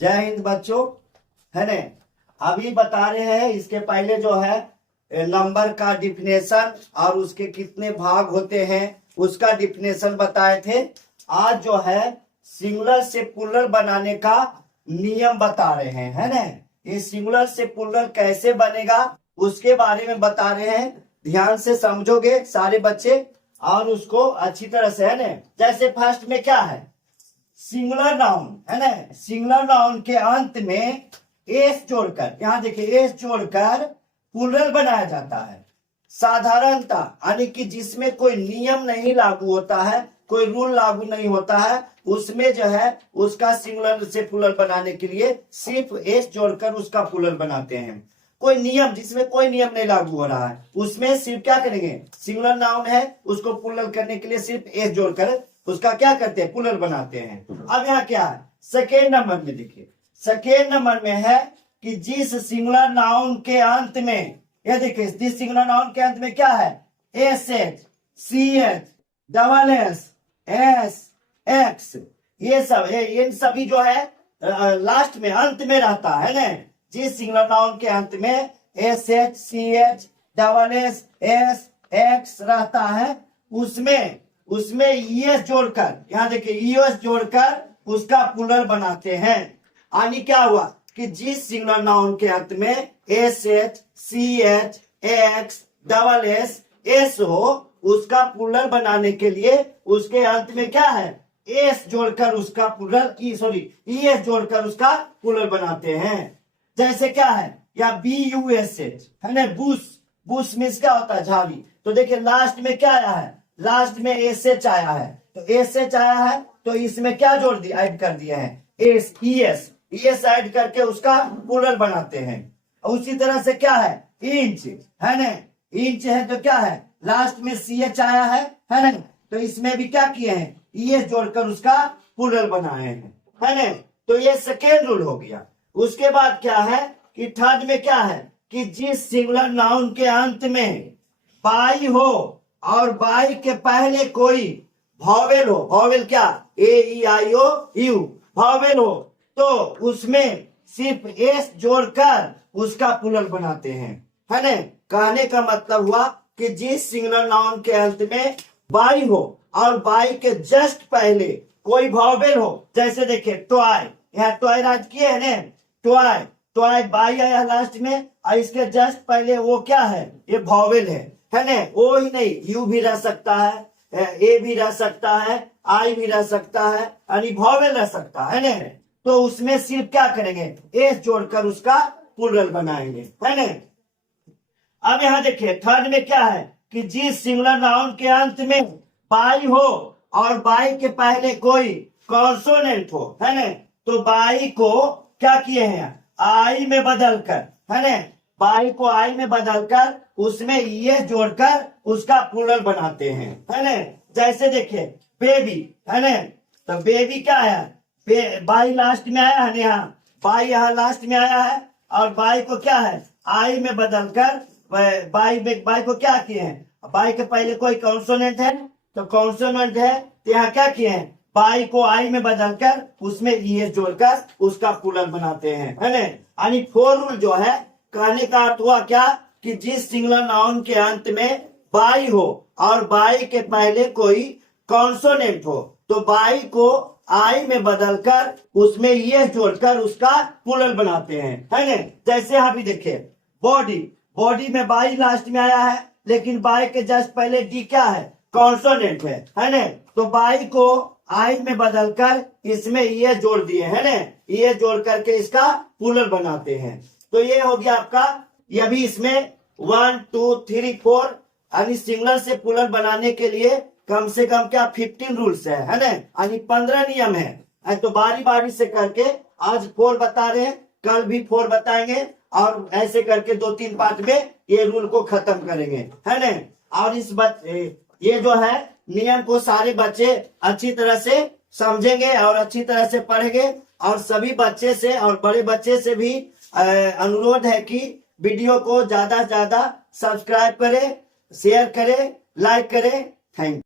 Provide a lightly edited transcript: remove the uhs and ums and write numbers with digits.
जय हिंद बच्चों, है ने। अभी बता रहे हैं इसके पहले जो है नंबर का डिफिनेशन और उसके कितने भाग होते हैं उसका डिफिनेशन बताए थे। आज जो है सिंगुलर से प्लूरल बनाने का नियम बता रहे हैं, है ना। ये सिंगुलर से प्लूरल कैसे बनेगा उसके बारे में बता रहे हैं। ध्यान से समझोगे सारे बच्चे और उसको अच्छी तरह से, है ना। जैसे फर्स्ट में क्या है, सिंगुलर नाउन, है ना। सिंगुलर नाउन के अंत में एस जोड़कर, यहां देखिए एस जोड़कर प्लूरल बनाया जाता है। साधारणता यानी कि जिसमें कोई नियम नहीं लागू होता है, कोई रूल लागू नहीं होता है, उसमें जो है उसका सिंगुलर से प्लूरल बनाने के लिए सिर्फ एस जोड़कर उसका प्लूरल बनाते हैं। कोई नियम, जिसमें कोई नियम नहीं लागू हो रहा है, उसमें सिर्फ क्या करेंगे, सिंगुलर नाउन है उसको प्लूरल करने के लिए सिर्फ एस जोड़कर उसका क्या करते हैं, प्लूरल बनाते हैं। अब यहाँ क्या है, सेकेंड नंबर में देखिए, सेकेंड नंबर में है कि जिस सिंगुलर नाउन के अंत में, ये देखिए जिस सिंगुलर नाउन के अंत में क्या है, S H, C H, double S, S, X, ये सब इन सभी जो है लास्ट में अंत में रहता है ना। जिस सिंगुलर नाउन के अंत में S H, C H, double S, S, X रहता है, उसमें ईएस जोड़कर, यहां देखिए ईएस जोड़कर उसका प्लूरल बनाते हैं। यानी क्या हुआ कि जिस सिंगुलर नाउन के अंत में S H, C H, X, double S, S हो, उसका प्लूरल बनाने के लिए उसके अंत में क्या है, एस जोड़कर उसका प्लूरल, ईएस जोड़कर उसका प्लूरल बनाते हैं। जैसे क्या है, या बी यू एस एच, है ना, बुश, बुश में क्या होता है, झाड़ी। तो देखिए लास्ट में क्या आया है, लास्ट में एस एच आया है, तो एस एच आया है तो इसमें क्या जोड़ दिया, ऐड कर दिया है एस, ईएस, ईएस ऐड करके उसका प्लूरल बनाते हैं। उसी तरह से क्या है, इंच, है ना, इंच है तो क्या है, लास्ट में सी एच आया है ना, तो इसमें भी क्या किए हैं, ईएस जोड़कर उसका प्लूरल बनाए हैं, है ना। तो ये सेकेंड रूल हो गया। उसके बाद क्या है कि थर्ड में क्या है कि जिस सिंगुलर नाउन के अंत में बाई हो और बाई के पहले कोई वॉवेल हो, वॉवेल क्या, ए ई आई ओ यू, वॉवेल हो, तो उसमें सिर्फ एस जोड़कर उसका प्लूरल बनाते हैं, है ना। कहने का मतलब हुआ कि जिस सिंगुलर नाउन के अंत में बाई हो और बाई के जस्ट पहले कोई वॉवेल हो, जैसे देखिए टॉय, यहाँ टॉय राज किए है ना, टॉय, टॉय बाई आया लास्ट में और इसके जस्ट पहले वो क्या है, ये वॉवेल है ना। ओ ही नहीं, यू भी रह सकता है, ए भी रह सकता है, आई भी रह सकता है, यानी वॉवेल रह सकता है ना। तो उसमें सिर्फ क्या करेंगे, एस जोड़कर उसका प्लूरल बनाएंगे, है ना। अब यहाँ देखिए थर्ड में क्या है कि जिस सिंगुलर नाउन के अंत में बाई हो और बाई के पहले कोई कॉन्सोनेंट हो, है ना, तो बाई को क्या किए हैं, आई में बदलकर, है ना, बाई को आई में बदलकर उसमें ये जोड़कर उसका प्लूरल बनाते हैं, है ना। जैसे देखिए बेबी, है ना, तो बेबी क्या है, बाई लास्ट में आया है ना, यहाँ बाई यहाँ लास्ट में आया है और बाई को क्या है, आई में बदलकर बाई को क्या किए हैं, बाई के पहले कोई कॉन्सोनेंट है तो कॉन्सोनेंट है, तो यहाँ क्या किए हैं, बाई को आई में बदलकर उसमें ईएस जोड़कर उसका प्लूरल बनाते हैं, है ना। यानी फोर रूल जो है, कहने का अर्थ हुआ क्या कि जिस सिंगुलर नाउन के अंत में बाई हो और बाई के पहले कोई कॉन्सोनेंट हो, तो बाई को आई में बदलकर उसमें ये जोड़कर उसका प्लूरल बनाते हैं, है ना। जैसे यहाँ भी देखिए बॉडी, बॉडी में बाई लास्ट में आया है लेकिन बाई के जस्ट पहले डी क्या है, कॉन्सोनेंट है ना, तो बाई को आई में बदलकर इसमें ये जोड़ दिए, है ना, ये जोड़ करके इसका प्लूरल बनाते हैं। तो ये हो गया आपका, ये भी इसमें 1 2 3 4 यानी सिंगुलर से प्लूरल बनाने के लिए कम से कम क्या 15 रूल्स है ना, यानी 15 नियम है। तो बारी बारी से करके आज 4 बता रहे हैं, कल भी 4 बताएंगे और ऐसे करके 2-3 पार्ट में ये रूल को खत्म करेंगे, है ना। और ये जो है नियम को सारे बच्चे अच्छी तरह से समझेंगे और अच्छी तरह से पढ़ेंगे। और सभी बच्चे से और बड़े बच्चे से भी अनुरोध है कि वीडियो को ज्यादा से ज्यादा सब्सक्राइब करें, शेयर करें, लाइक करें। Thank you.